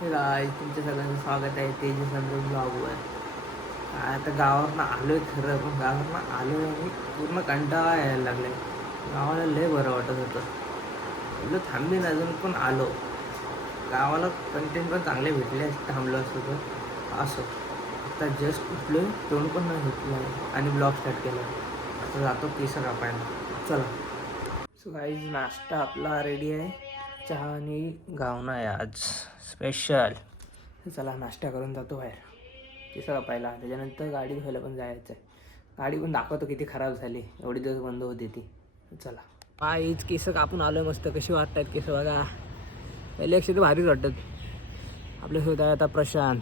Guys तुमच्या सगळ्यांचं स्वागत आहे तेजस अंदर ब्लॉगवर. आता गावावरनं आलो आहे खरं, पण गावावरनं आलो आणि पूर्ण कंटाळा यायला लागला आहे. गावाला लय बरं वाटत होतं. म्हटलं थांबीन अजून, पण आलो. गावाला कंटेंट पण चांगले भेटले, थांबलो असतो तर असो. आता जस्ट उठलो, तोंड पण नाही घेतलं आणि ब्लॉग स्टार्ट केला. आता जातो केस कापायला. चला. सो गाईज नाश्ता आपला रेडी आहे. चहा आणि घावना आहे आज स्पेशल. चला नाश्ता करून जातो बाहेर केस कापायला. त्याच्यानंतर गाडी धुवायला पण जायचं आहे. गाडी पण दाखवतो किती खराब झाली, एवढी दिवस बंद होती ती. चला हीच केस कापून आलो मस्त. कशी वाटत आहेत केस बघा. पहिले अक्षर तर भारीच वाटतात. आपल्यासोबत आहे आता प्रशांत.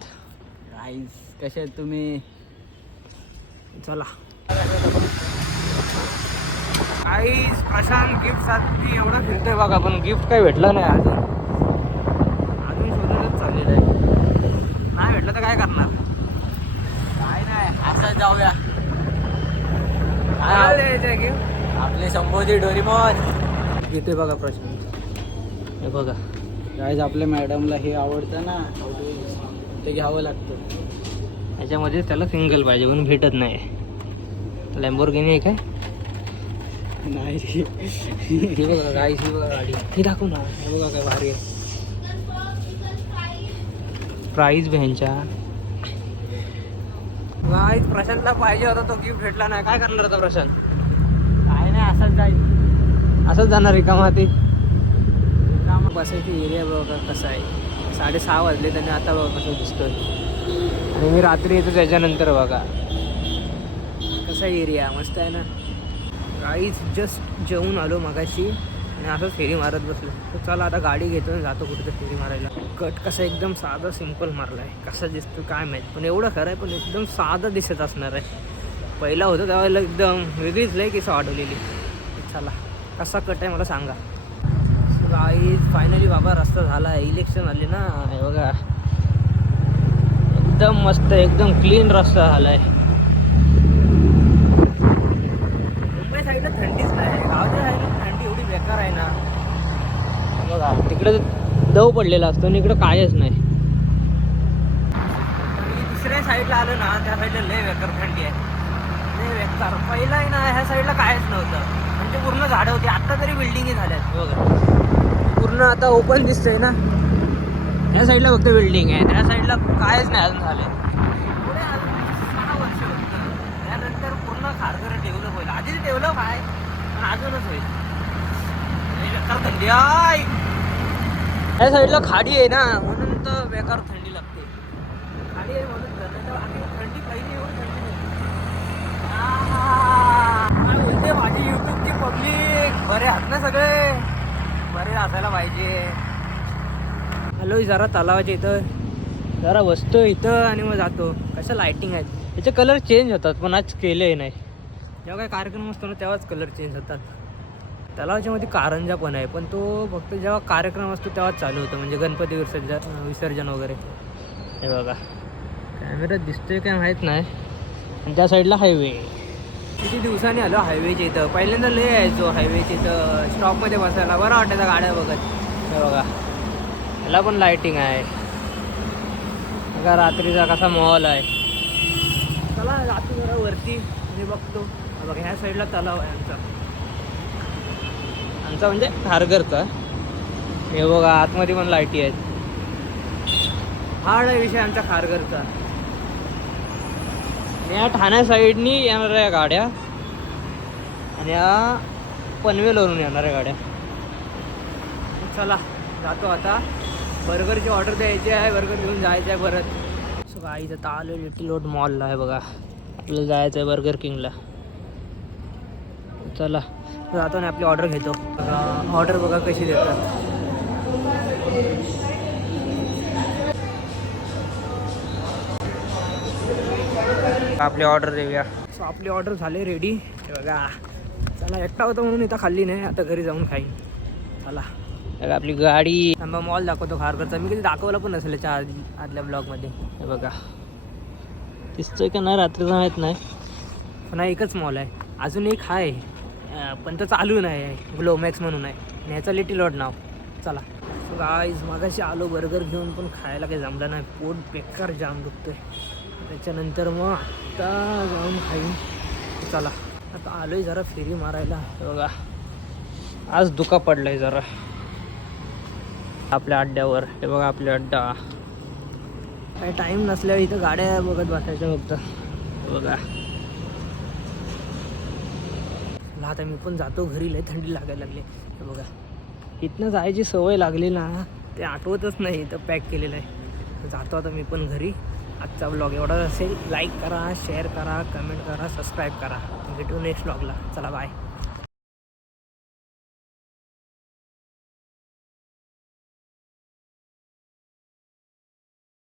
गाईज कसे आहेत तुम्ही? चला आईस प्रशांत गिफ्टसाठी एवढं फिरतोय बघा, पण गिफ्ट काही भेटलं नाही अजून. अजून शोधतच चाललेलं आहे. नाही भेटलं तर काय करणार? काय नाही, असं जाऊया. काय द्यायचं गिफ्ट? आपले संबोधी डोरीमॉन घेते बघा प्रशांत. हे बघा गाईज, आपल्या मॅडमला हे आवडतं ना, ते घ्यावं लागतं. याच्यामध्ये त्याला सिंगल पाहिजे म्हणून भेटत नाही. लॅम्बोर्गिनी आहे काय? नाही ही बघा गाईस, ही बघा गाडी. ही दाखव ना. हे बघा काय भारी आहे. प्राईज भ्यांच्या गाईस. प्रशांतला पाहिजे होता तो, गिफ्ट भेटला नाही. काय करणार होता प्रशांत? काय नाही, असंच जाईल. असंच जाणार आहे का मग? ते बसायची एरिया बघा कसा आहे. 6:30 वाजले आणि आता बघा कसं दिसतोय. आणि मी रात्री येतो त्याच्यानंतर बघा कसा एरिया मस्त आहे ना. काहीच जस्ट जेवून आलो मगाशी आणि असंच फेरी मारत बसलो. तर चला आता गाडी घेतो आणि जातो कुठे फेरी मारायला. कट कसा एकदम साधा सिम्पल मारला आहे. कसा दिसतो काय माहीत, पण एवढं खरं आहे. पण एकदम साधा दिसत असणार आहे. पहिला होतं त्यावेळेला एकदम वेगळीच लय केस वाढवलेली. चला कसा कट आहे मला सांगा. गाईज फायनली बाबा रस्ता झाला आहे. इलेक्शन आले ना, हे बघा एकदम मस्त एकदम क्लीन रस्ता झाला आहे. मुंबई साईडला थंडीच नाही, गावाच्या साईडला थंडी एवढी बेकार आहे ना. बघा तिकडे दव पडलेला असतो आणि इकडं कायच नाही. आणि दुसऱ्या साईडला आलं ना, त्या साईडला लय बेकार थंडी आहे. लय बेकार. पहिला आहे ना ह्या साईडला कायच नव्हतं, म्हणजे पूर्ण झाडं होती. आत्ता तरी बिल्डिंगी झाल्यात बघा. पूर्ण आता ओपन दिसतंय ना. ह्या साईडला फक्त बिल्डिंग आहे, त्या साईडला कायच नाही अजून झालं. पुढे अजून 6 वर्ष होतं, त्यानंतर पूर्ण खारघर डेव्हलप होईल. आधीच डेव्हलप आहे पण अजूनच होईल. बेकार थंडी आहे. ह्या साईडला खाडी आहे ना, म्हणून तर बेकार थंडी लागते. खाडी आहे म्हणून थंडी पहिली एवढी थंडी नव्हती. काय बोलते माझी यूट्यूबची पब्लिक? बरे आहात ना सगळे? बरे असायला पाहिजे. हॅलो जरा तलावाच्या इथं जरा बसतो इथं आणि मग जातो. कसं लायटिंग आहेत, त्याचे कलर चेंज होतात पण आज केले नाही. जेव्हा काही कार्यक्रम असतो ना तेव्हाच कलर चेंज होतात. तलावाच्या मध्ये कारंजा पण आहे, पण तो फक्त जेव्हा कार्यक्रम असतो तेव्हाच चालू होतं, म्हणजे गणपती विसर्जन वगैरे. हे बघा कॅमेऱ्यात दिसतोय काय माहीत नाही. आणि त्या साईडला हायवे. किती दिवसांनी आलो हायवेच्या इथं. पहिल्यांदा लय यायचो हायवेच्या इथं स्टॉपमध्ये बसायला, बरं वाटायचं गाड्या बघत. हे बघा ह्याला पण लायटिंग आहे बघा. रात्रीचा कसा मॉल आहे. चला जातो जरा वरती आणि बघतो. बघा ह्या साईडला तलाव आहे आमचा म्हणजे खारघरचा. हे बघा आतमध्ये पण लाईटी आहेत. हा विषय आमच्या खारघरचा. या ठाण्या साईडनी येणाऱ्या गाड्या आणि या पनवेलवरून येणाऱ्या गाड्या. चला जातो आता. बर्गरची ऑर्डर द्यायची आहे, बर्गर घेऊन जायचं आहे परत. सो गाईज आता आलो लिटिल रोड मॉलला आहे बघा. आपल्याला जायचं आहे बर्गर किंगला. चला जातो आणि आपली ऑर्डर घेतो. ऑर्डर बघा कशी देतात. आपली ऑर्डर देऊया. सो आपली ऑर्डर झाली रेडी. बघा चला एकटा होतो म्हणून इथं खाल्ली नाही, आता घरी जाऊन खाईन. चला बघा आपली गाडी. आंबा मॉल दाखवतो खारघरचा. मी कधी दाखवला पण नसेल याच्या आदल्या ब्लॉगमध्ये. हे बघा दिसतोय का नाही रात्रीचा माहीत नाही, पण हा एकच मॉल आहे. अजून एक आहे पण तो चालू नाही आहे, ग्लोमॅक्स म्हणून आहे. आणि ह्याचं लिटिल रोड नाव. चला गाईज मागाशी आलो बर्गर घेऊन, पण खायला काही जमलं नाही, पोट बेकार जाम दुखतोय. त्याच्यानंतर मग आत्ता जाऊन खाईन. चला आता आलोय जरा फेरी मारायला. हे बघा आज दुखा पडलाय जरा आपल्या अड्ड्यावर. हे बघा आपल्या अड्डा. काही टाईम नसल्यावर इथं गाड्या बघत बसायच्या फक्त. हे बघा आता मी पण जातो घरी, लय थंडी लागायला लागली. हे बघा इथनं जायची सवय लागली ना, ते आठवतच नाही इथं पॅक केलेलं आहे. जातो आता मी पण घरी. आजचा व्लॉग एवढाच असेल. लाईक करा, शेअर करा, कमेंट करा, सबस्क्राईब करा. भेटू नेक्स्ट व्लॉगला. चला बाय.